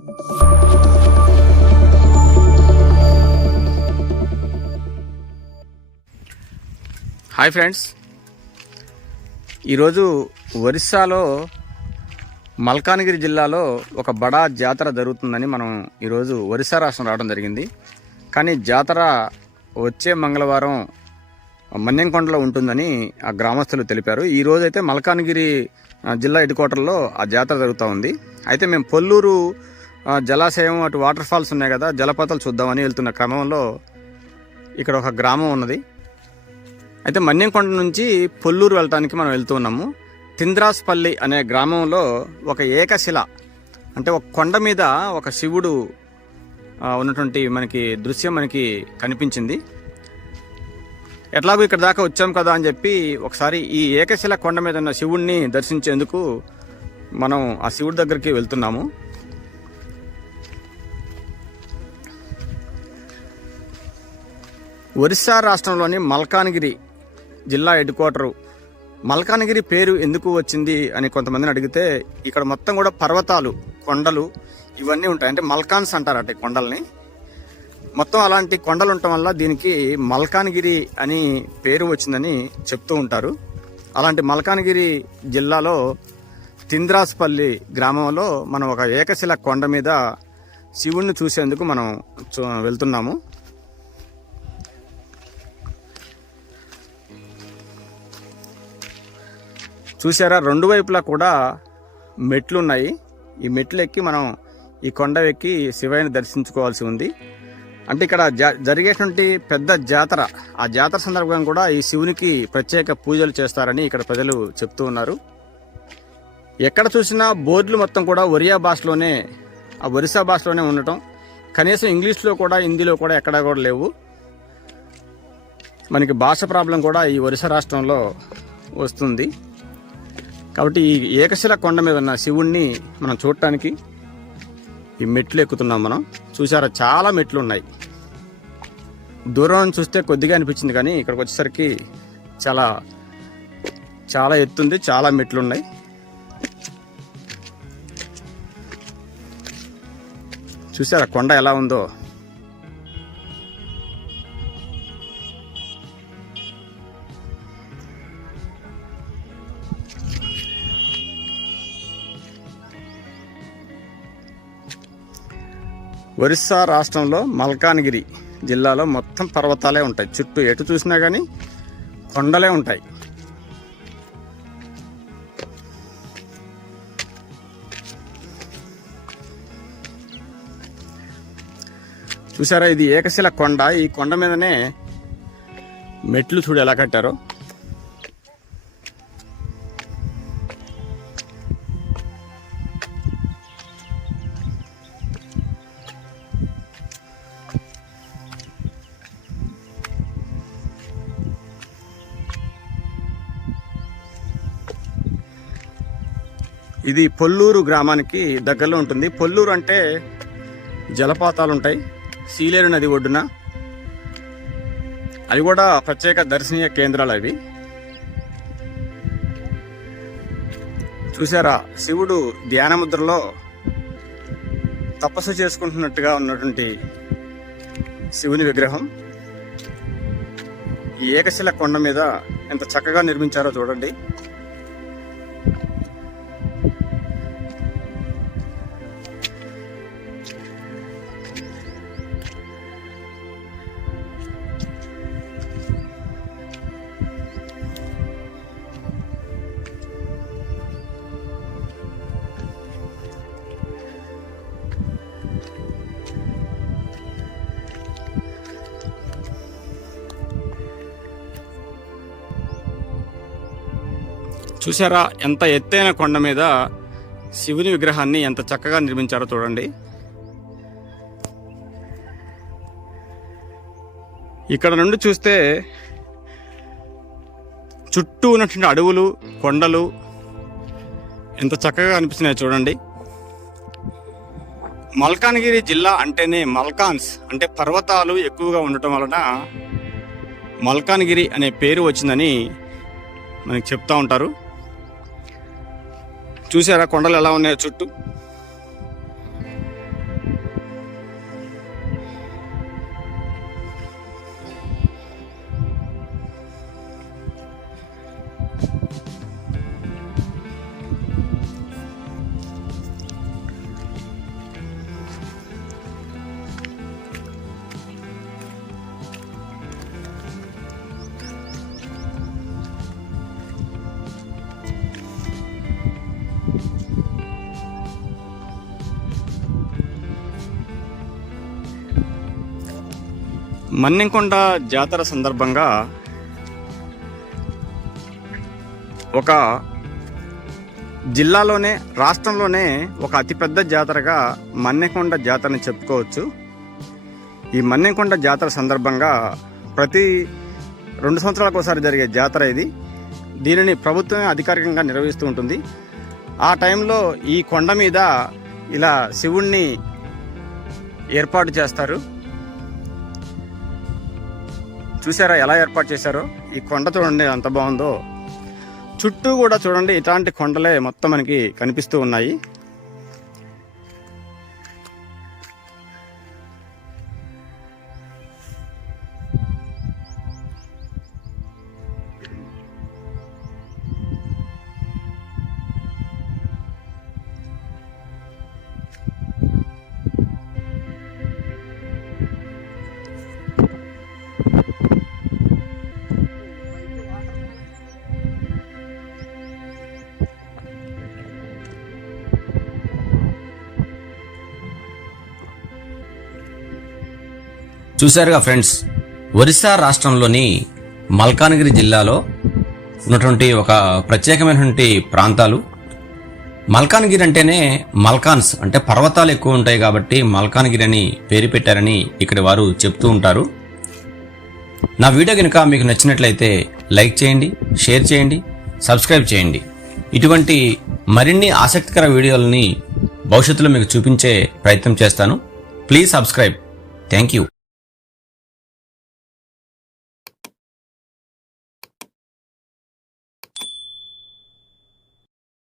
Hi friends, ఈరోజు ఒరిస్సాలో మల్కాన్గిరి జిల్లాలో ఒక బడా జాతర జరుగుతుందని మనం ఈరోజు ఒరిస్సా రాష్ట్రం రావడం జరిగింది. కానీ జాతర వచ్చే మంగళవారం మన్యంకొండలో ఉంటుందని ఆ గ్రామస్తులు తెలిపారు. ఈరోజు అయితే మల్కాన్గిరి జిల్లా హెడ్ క్వార్టర్లో ఆ జాతర జరుగుతూ ఉంది. అయితే మేము పొల్లూరు జలాశయం అటు వాటర్ ఫాల్స్ ఉన్నాయి కదా, జలపాతాలు చూద్దామని వెళ్తున్న క్రమంలో ఇక్కడ ఒక గ్రామం ఉన్నది. అయితే మన్యంకొండ నుంచి పొల్లూరు వెళ్ళటానికి మనం వెళ్తూ ఉన్నాము. తింద్రాస్పల్లి అనే గ్రామంలో ఒక ఏకశిల అంటే ఒక కొండ మీద ఒక శివుడు ఉన్నటువంటి మనకి దృశ్యం మనకి కనిపించింది. ఎట్లాగో ఇక్కడ దాకా వచ్చాం కదా అని చెప్పి ఒకసారి ఈ ఏకశిల కొండ మీద ఉన్న శివుడిని దర్శించేందుకు మనం ఆ శివుడి దగ్గరికి వెళ్తున్నాము. ఒరిస్సా రాష్ట్రంలోని మల్కాన్గిరి జిల్లా హెడ్ క్వార్టరు. మల్కాన్గిరి పేరు ఎందుకు వచ్చింది అని కొంతమందిని అడిగితే ఇక్కడ మొత్తం కూడా పర్వతాలు, కొండలు ఇవన్నీ ఉంటాయి. అంటే మల్కాన్స్ అంటారట ఈ కొండల్ని. మొత్తం అలాంటి కొండలు ఉండటం వల్ల దీనికి మల్కాన్గిరి అని పేరు వచ్చిందని చెప్తూ ఉంటారు. అలాంటి మల్కాన్గిరి జిల్లాలో తింద్రాస్పల్లి గ్రామంలో మనం ఒక ఏకశిల కొండ మీద శివుణ్ణి చూసేందుకు మనం వెళ్తున్నాము. చూసారా, రెండు వైపులా కూడా మెట్లు ఉన్నాయి. ఈ మెట్లు ఎక్కి మనం ఈ కొండ ఎక్కి శివయ్యని దర్శించుకోవాల్సి ఉంది. అంటే ఇక్కడ జరిగేటువంటి పెద్ద జాతర, ఆ జాతర సందర్భంగా కూడా ఈ శివునికి ప్రత్యేక పూజలు చేస్తారని ఇక్కడ ప్రజలు చెప్తూ ఉన్నారు. ఎక్కడ చూసినా బోర్డులు మొత్తం కూడా ఒరిస్సా భాషలోనే ఉండటం, కనీసం ఇంగ్లీష్లో కూడా హిందీలో కూడా ఎక్కడా కూడా లేవు. మనకి భాష ప్రాబ్లం కూడా ఈ ఒరిస్సా రాష్ట్రంలో వస్తుంది. కాబట్టి ఈ ఏకశిల కొండ మీద ఉన్న శివుణ్ణి మనం చూడటానికి ఈ మెట్లు ఎక్కుతున్నాం మనం. చూసారా, చాలా మెట్లు ఉన్నాయి. దూరం చూస్తే కొద్దిగా అనిపించింది, కానీ ఇక్కడికి వచ్చేసరికి చాలా చాలా ఎత్తుంది, చాలా మెట్లు ఉన్నాయి. చూసారా కొండ ఎలా ఉందో. ఒరిస్సా రాష్ట్రంలో మల్కాన్గిరి జిల్లాలో మొత్తం పర్వతాలే ఉంటాయి. చుట్టూ ఎటు చూసినా కానీ కొండలే ఉంటాయి. చూసారా, ఇది ఏకశిల కొండ. ఈ కొండ మీదనే మెట్లు చూడు ఎలా కట్టారో. ఇది పొల్లూరు గ్రామానికి దగ్గరలో ఉంటుంది. పొల్లూరు అంటే జలపాతాలు ఉంటాయి సీలేరు నది ఒడ్డున. అవి కూడా ప్రత్యేక దర్శనీయ కేంద్రాలు అవి. చూసారా, శివుడు ధ్యానముద్రలో తపస్సు చేసుకుంటున్నట్టుగా ఉన్నటువంటి శివుని విగ్రహం ఈ ఏకశిల కొండ మీద ఎంత చక్కగా నిర్మించారో చూడండి. చూసారా, ఎంత ఎత్తైన కొండ మీద శివుని విగ్రహాన్ని ఎంత చక్కగా నిర్మించారో చూడండి. ఇక్కడ నుండి చూస్తే చుట్టూ ఉన్నటువంటి అడవులు, కొండలు ఎంత చక్కగా అనిపిస్తున్నాయి చూడండి. మల్కాన్గిరి జిల్లా అంటేనే మల్కాన్స్ అంటే పర్వతాలు ఎక్కువగా ఉండటం వలన మల్కాన్గిరి అనే పేరు వచ్చిందని మనకి చెప్తా ఉంటారు. చూసారా కొండలు ఎలా ఉన్నాయో చుట్టూ. మన్నెంకొండ జాతర సందర్భంగా ఒక జిల్లాలోనే రాష్ట్రంలోనే ఒక అతిపెద్ద జాతరగా మన్నెంకొండ జాతరని చెప్పుకోవచ్చు. ఈ మన్నెంకొండ జాతర సందర్భంగా ప్రతి 2 సంవత్సరాలకు ఒకసారి జరిగే జాతర ఇది. దీనిని ప్రభుత్వమే అధికారికంగా నిర్వహిస్తూ ఉంటుంది. ఆ టైంలో ఈ కొండ మీద ఇలా శివుణ్ణి ఏర్పాటు చేస్తారు. చూసారా ఎలా ఏర్పాటు చేశారో? ఈ కొండ చూడండి ఎంత బాగుందో. చుట్టూ కూడా చూడండి ఇట్లాంటి కొండలే మొత్తం మనకి కనిపిస్తూ ఉన్నాయి. చూశారుగా ఫ్రెండ్స్, ఒరిస్సా రాష్ట్రంలోని మల్కానగిరి జిల్లాలో ఉన్నటువంటి ఒక ప్రత్యేకమైనటువంటి ప్రాంతాలు. మల్కానగిరి అంటేనే మల్కాన్స్ అంటే పర్వతాలు ఎక్కువ ఉంటాయి కాబట్టి మల్కానగిరి అని పేరు పెట్టారని ఇక్కడి వారు చెప్తూ ఉంటారు. నా వీడియో కనుక మీకు నచ్చినట్లయితే లైక్ చేయండి, షేర్ చేయండి, సబ్స్క్రైబ్ చేయండి. ఇటువంటి మరిన్ని ఆసక్తికర వీడియోలని భవిష్యత్తులో మీకు చూపించే ప్రయత్నం చేస్తాను. Please subscribe. Thank you.